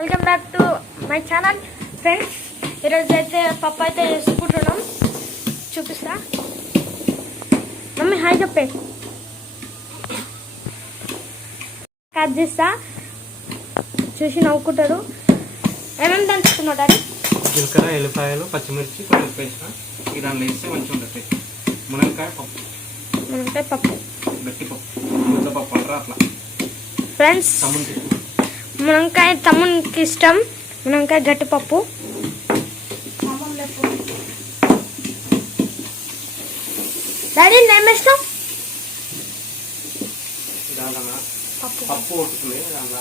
Welcome back to my channel friends ఈరోజు అయితే పప్పు అయితే వేసుకుంటున్నాం. చూపిస్తా. మమ్మీ హాయ్ చెప్పే. కట్ చేస్తా. చూసి నవ్వుకుంటారు. ఏమేమి దంచుకున్నావు డాడీ? జీలకర్ర ఎల్లిపాయలు పచ్చిమిర్చి కొద్దిగా వేసిన ఈ దాంట్లో వేస్తే మంచిగా ఉంటుంది. మునక్కాయ పప్పు. పప్పు. గట్టి పప్పు. ముద్దపప్పు అంటారా అట్లా? ఫ్రెండ్స్ మునక్కాయ తమ్మునికి ఇష్టం. మునక్కాయ గట్టి పప్పు డాడీ ఇష్టం పప్పు. పప్పు కొట్టుతుంది దాంట్లో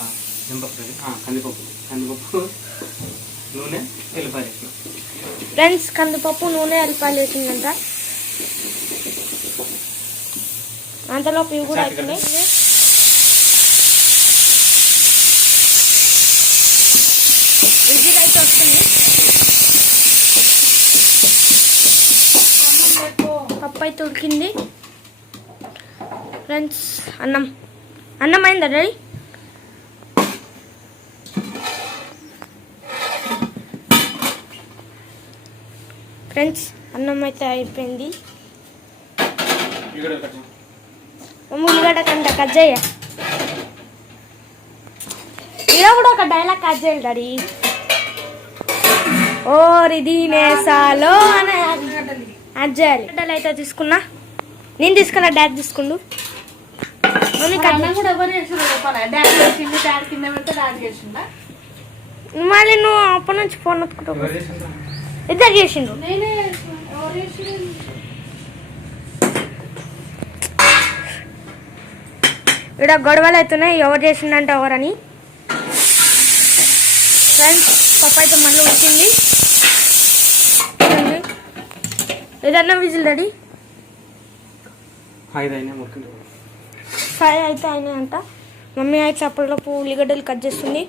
ఏం పప్పు అది? ఆ, కందిపప్పు. కందిపప్పు నూనె ఎల్లిపాయ వేసిన. ఫ్రెండ్స్ కందిపప్పు నూనె ఎల్లిపాయలు వేసిందంట. అంతలో ఇవి కూడా అయిపోయినాయి విజిల్ అయితే వస్తుంది పప్పు అయితే ఉడికింది. ఫ్రెండ్స్ అన్నం. అన్నం అయిందా డాడీ? ఫ్రెండ్స్ అన్నం అయితే అయిపోయింది. ఉల్లిగడ్డ కంట కట్ చేయ. ఇలా కూడా ఒక డైలాగ్ కట్ చేయాలి డాడీ. ఓరిది నేసాలో అని యాడ్ చేయాలి గడ్డలు అయితే తీసుకున్నా. నేను తీసుకున్నా డాడీ తీసుకుండు. మళ్ళీ నువ్వు అప్పటి నుంచి ఫోన్ చేసిండ్రు? ఇద్దరు చేసిండు ఇక్కడ గొడవలు అవుతున్నాయి. ఎవరు చేసిండంటే ఎవరని? ఫ్రెండ్స్ పప్పు అయితే మళ్ళీ వచ్చింది. ఏదన్నా విజిల్ రెడీ? ఫైవ్ అయితే అయినాయంట మమ్మీ అయితే అప్పటిలోపు ఉల్లిగడ్డలు కట్ చేస్తుంది.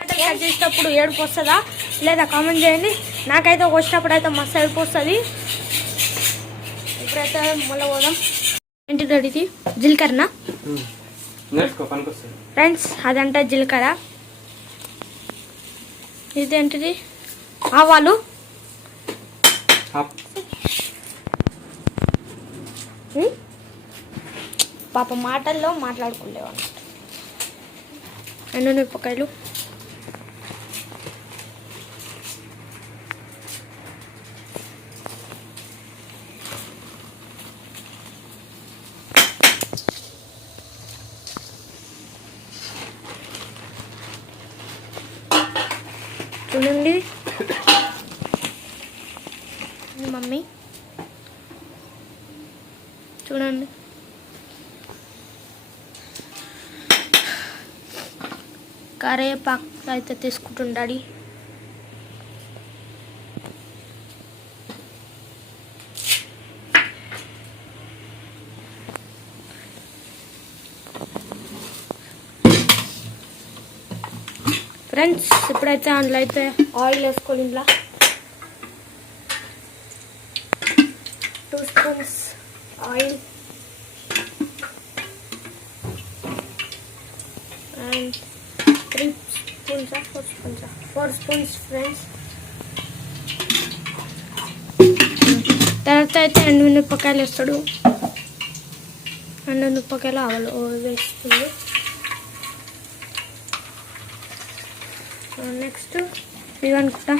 కట్ చేసేటప్పుడు ఏడుపు వస్తుందా? లేదా కామెంట్ చేయండి. నాకైతే వచ్చినప్పుడు అయితే మస్తు ఏడుపు వస్తుంది. ఇప్పుడైతే మళ్ళీ పోదాం. ఏంటి రెడీది? జీలకర్రనా? ఫ్రెండ్స్ అదంటే జీలకర్ర. ఇదేంటిది? ఆవాలు? పాప మాటల్లో మాట్లాడుకునేవాళ్ళు. అన్నమాట ఎండు మిరపకాయలు చూడండి. మమ్మీ? చూడండి. కరేపాకు అయితే తీసుకుంటుండాడి ఫ్రెండ్స్ ఇప్పుడైతే అందులో అయితే ఆయిల్ వేసుకోవాలి ఇంట్లో two spoons oil and three spoons four spoons four spoons friends తర్వాత అయితే ఎండు మిరపకాయలు వేస్తాడు. ఎండు మిరపకాయలు ఆవలు వేస్తుంది. నెక్స్ట్ ఇవి అనుకుంటా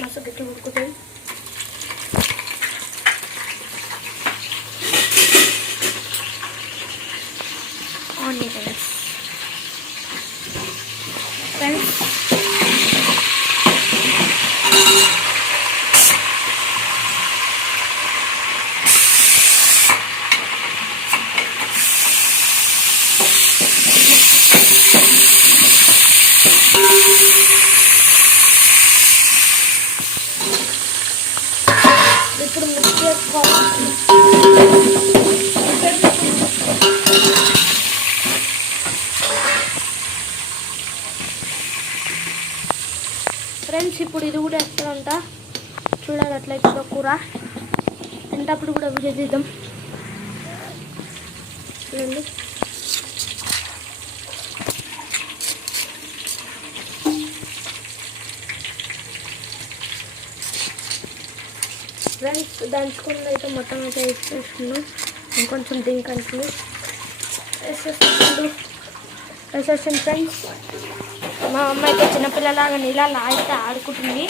మస్తు గట్టి ఉడుకుతుంది ఆనియన్స్ ఫ్రెండ్స్ ఇప్పుడు మిక్స్ చేసుకోవాలి ఫ్రెండ్స్ ఇప్పుడు ఇది కూడా వేస్తాడంట చూడాలి అట్లా ఇప్పుడు కూర. తింటప్పుడు కూడా వీడియో చూడండి. ఫ్రెండ్స్ దంచుకున్న అయితే మొత్తం అయితే వేసేస్తున్నాం ఇంకొంచెం దీనికంటే వేసేస్తున్నాడు వేసేసాను ఫ్రెండ్స్ మా అమ్మ అయితే చిన్నపిల్లలాగా నీళ్ళ అయితే ఆడుకుంటుంది.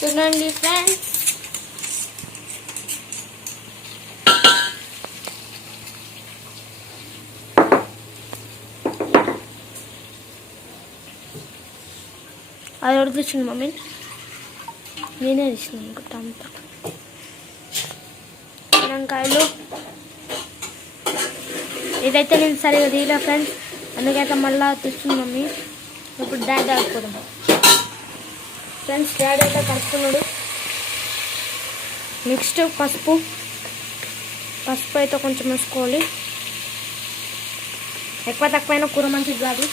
చూడండి ఫ్రెండ్స్. అది ఎవరు తెచ్చింది మమ్మీ. నేనే తెచ్చిన అనుకుంటా అంతా. వంకాయలు ఇదైతే నేను సరిగా తీయలే ఫ్రెండ్స్ అందుకైతే మళ్ళీ తెచ్చింది మమ్మీ. ఇప్పుడు డాడీ ఆడుకోవడం ఫ్రెండ్స్ డాడీ అయితే కలుపుకున్నాడు నెక్స్ట్ పసుపు. పసుపు అయితే కొంచెం వేసుకోవాలి. ఎక్కువ తక్కువైనా కూర మంచిది కాదు.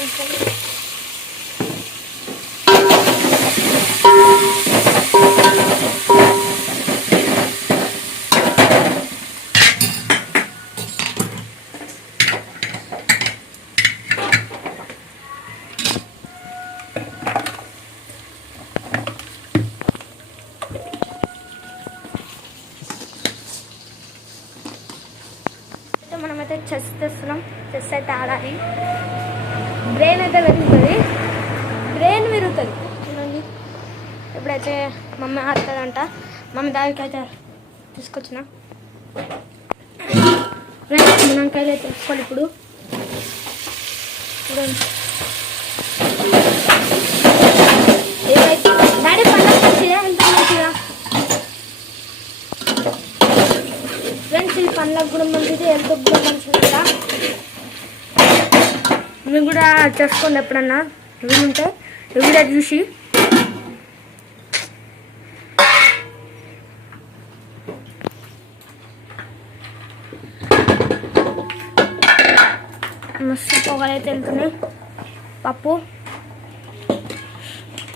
Thank you. మమ్మీ అయితే తీసుకొచ్చిన ఫ్రెండ్స్ మునక్కాయలు అయితే వేసుకోవాలి ఇప్పుడు చూడండి డాడీ పండుగ ఎంత మంచిదా ఫ్రెండ్స్ పండ్లకు కూడా మంచిది హెల్త్ కూడా మంచిది కదా మేము కూడా చేసుకోండి ఎప్పుడన్నా ఇవి ఉంటే ఇవి కూడా చూసి మస్తు పొగలైతే వెళ్తున్నాయి పప్పు.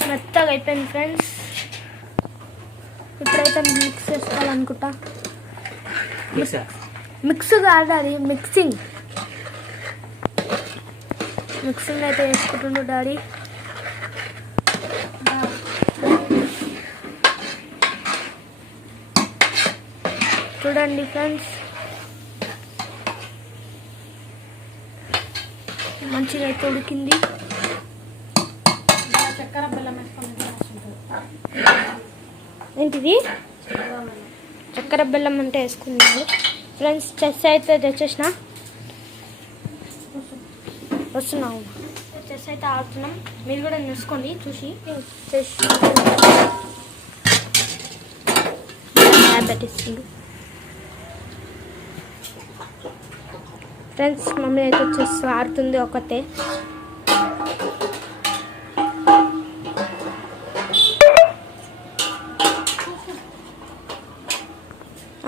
మెత్తగా అయిపోయింది ఫ్రెండ్స్. ఇప్పుడైతే మిక్స్ చేసుకోవాలనుకుంటా. మిక్సా కాదు అది మిక్సింగ్ మిక్సింగ్ అయితే వేసుకుంటుండు డాడీ. చూడండి ఫ్రెండ్స్. మంచిగా అయితే ఉడికింది చక్కెర బెల్లం ఏంటిది? చక్కెర బెల్లం అంటే వేసుకున్నాను. ఫ్రెండ్స్ చెస్ అయితే తెచ్చేసిన? వస్తున్నావు? చెస్ అయితే ఆడుతున్నాం. మీరు కూడా నేర్చుకోండి చూసి. చెస్. పెట్టిస్తుంది ఫ్రెండ్స్ మమ్మీ అయితే వచ్చేసి ఆడుతుంది ఒకతే.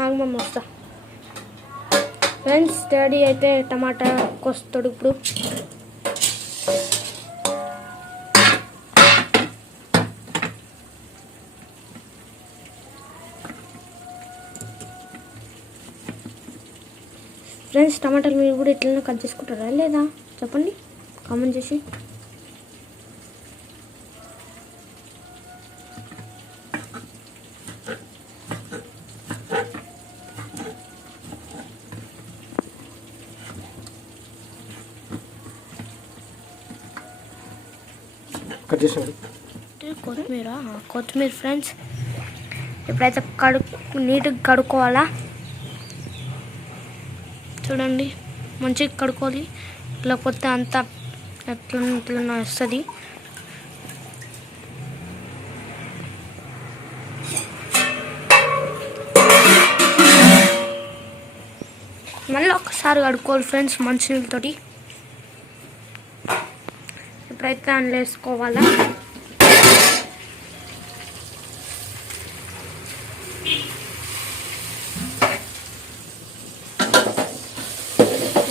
ఆగమమ్మ వస్తా. ఫ్రెండ్స్ డాడీ అయితే టమాటా కోస్తాడు ఇప్పుడు. ఫ్రెండ్స్ టమాటాలు మీరు కూడా ఇట్లనే కట్ చేసుకుంటారా లేదా? చెప్పండి కామెంట్ చేసి. కట్ కొత్తిమీర కొత్తిమీర ఫ్రెండ్స్ ఇప్పుడైతే కడు నీట్గా కడుక్కోవాలా? చూడండి. మంచిగా కడుక్కోవాలి. లేకపోతే అంతా ఎట్లా ఎట్లా వస్తుంది. మళ్ళీ ఒకసారి కడుక్కోవాలి ఫ్రెండ్స్ మంచినీళ్ళతోటి. ఎప్పుడైతే అందులో వేసుకోవాలా?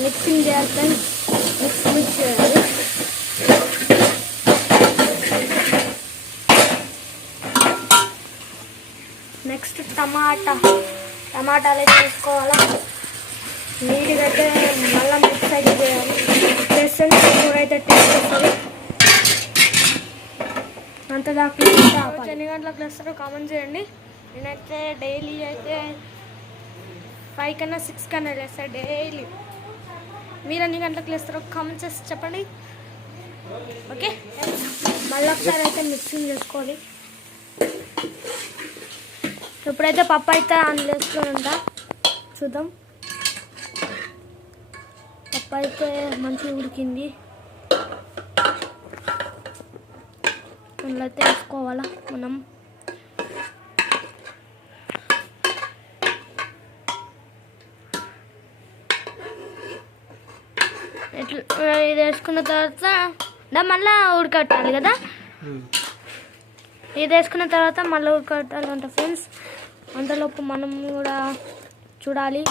మిక్సింగ్ ఫ్రెండ్స్ మిక్స్ మిక్స్ చేయాలి. Next tomato. టమాటాలు అయితే వేసుకోవాలా? నీట్గా అయితే మళ్ళీ మిక్స్ అయితే చేయాలి. చేస్తే కూర అయితే టేస్ట్ వస్తుంది. అంత దాకా ఎన్ని గంటలకు లేస్తారో కామెంట్ చేయండి. నేనైతే డైలీ అయితే ఫైవ్ కన్నా సిక్స్ కన్నా లేస్తాను డైలీ మీరు అన్ని గంటలకు లేస్తారో కామెంట్ చేసి చెప్పండి. ఓకే మళ్ళీ ఒకసారి అయితే మిక్సింగ్ చేసుకోవాలి. ఇప్పుడైతే పప్పు అయితే అందులో వేసుకోనంట చూద్దాం. పప్పు అయితే మంచిగా ఉడికింది. అందులో అయితే వేసుకోవాలా మనం? ఇట్లా ఇది వేసుకున్న తర్వాత దా మళ్ళీ ఉడకట్టాలి కదా? ఇది వేసుకున్న తర్వాత మళ్ళీ ఉడకట్టాలంట ఫ్రెండ్స్ అంతలోపు మనం కూడా చూడాలి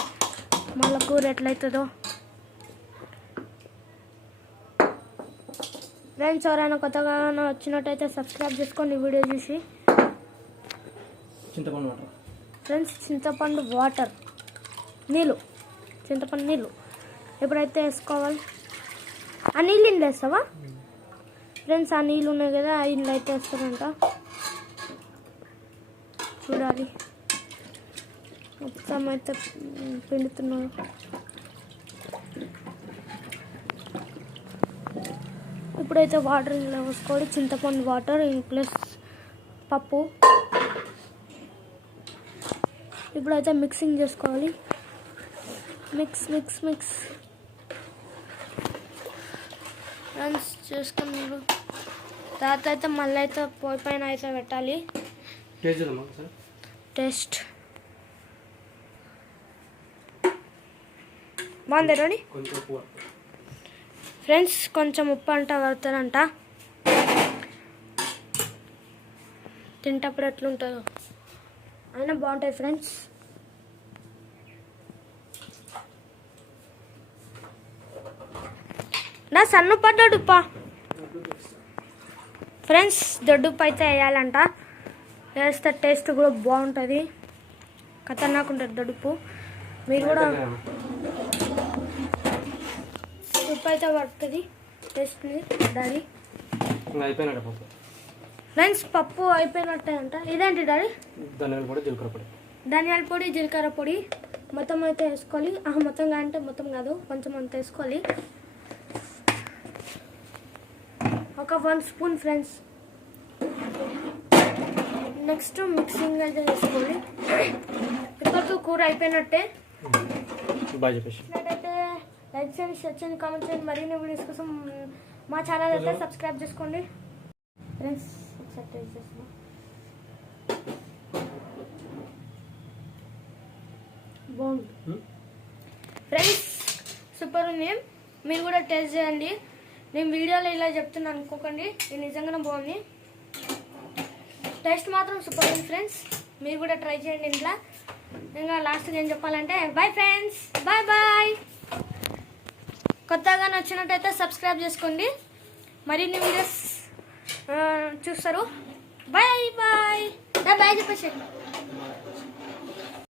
మళ్ళీ కూర ఎట్లయితుందో. ఫ్రెండ్స్ ఎవరైనా కొత్తగా వచ్చినట్టయితే సబ్స్క్రైబ్ చేసుకోండి వీడియో చూసి. చింతపండు వాటర్. ఫ్రెండ్స్ చింతపండు వాటర్ నీళ్ళు. చింతపండు నీళ్ళు. ఎప్పుడైతే వేసుకోవాలి? ఆ నీళ్ళు ఇందులో వేస్తావా ఫ్రెండ్స్ ఆ నీళ్ళు ఉన్నాయి కదా ఆ ఇందులో అయితే వేస్తారంట. చూడాలి. మొత్తం అయితే పిండుతున్నారు. ఇప్పుడైతే వాటర్ ఇందులో వేసుకోవాలి చింతపండు వాటర్ ప్లస్ పప్పు. ఇప్పుడైతే మిక్సింగ్ చేసుకోవాలి. మిక్స్ మిక్స్ మిక్స్ ఫ్రెండ్స్ చేసుకున్నారు. తర్వాత అయితే మళ్ళీ అయితే పొయ్యి పైన అయితే పెట్టాలి టేస్ట్. బాగుంది రెడీ ఫ్రెండ్స్ కొంచెం ఉప్పు అంట పడతారంట తింటప్పుడు ఎట్లుంటుందో. అయినా బాగుంటాయి ఫ్రెండ్స్. నా సన్ను పడ్డాడు ఉప్ప ఫ్రెండ్స్ దొడ్డుప్పు అయితే వేయాలంట. వేస్తే టేస్ట్ కూడా బాగుంటుంది. ఖతర్నాక్ ఉంటుంది దొడ్డుప్పు మీరు కూడా ఉప్పు అయితే పడుతుంది. Taste daddy. ఫ్రెండ్స్ పప్పు అయిపోయినట్టే అంట ఇదేంటి డాడీ? ధనియాల పొడి జీలకర్ర పొడి. ధనియాల పొడి జీలకర్ర పొడి. మొత్తం అయితే వేసుకోవాలి. ఆహా మొత్తం అంటే మొత్తం కాదు. కొంచెం అంత వేసుకోవాలి. ఒక one spoon friends. Next mixing అయితే వేసుకోవాలి ఇప్పటితో కూర అయిపోయినట్టే. అయితే లైక్ చేయండి షేర్ చేయండి కామెంట్ చేయండి. మరిన్ని వీడియోస్ కోసం మా ఛానల్ అయితే సబ్స్క్రైబ్ చేసుకోండి. ఫ్రెండ్స్ ఒకసారి టేస్ట్ చేస్తున్నాం. బాగుంది. Hmm? ఫ్రెండ్స్ సూపర్ ఉంది. మీరు కూడా టేస్ట్ చేయండి. నేను వీడియోలో ఇలా చెప్తున్నాను అనుకోకండి. ఇది నిజంగానే బాగుంది. టేస్ట్ మాత్రం సూపర్ ఉంది ఫ్రెండ్స్. మీరు కూడా ట్రై చేయండి ఇంట్లో. ఇంకా లాస్ట్కి ఏం చెప్పాలంటే బాయ్ ఫ్రెండ్స్ బాయ్ బాయ్ కొత్తగా నచ్చినట్టయితే సబ్స్క్రైబ్ చేసుకోండి. మరిన్ని వీడియోస్ చూస్తారు. బాయ్ బాయ్ బాయ్ చెప్పేసి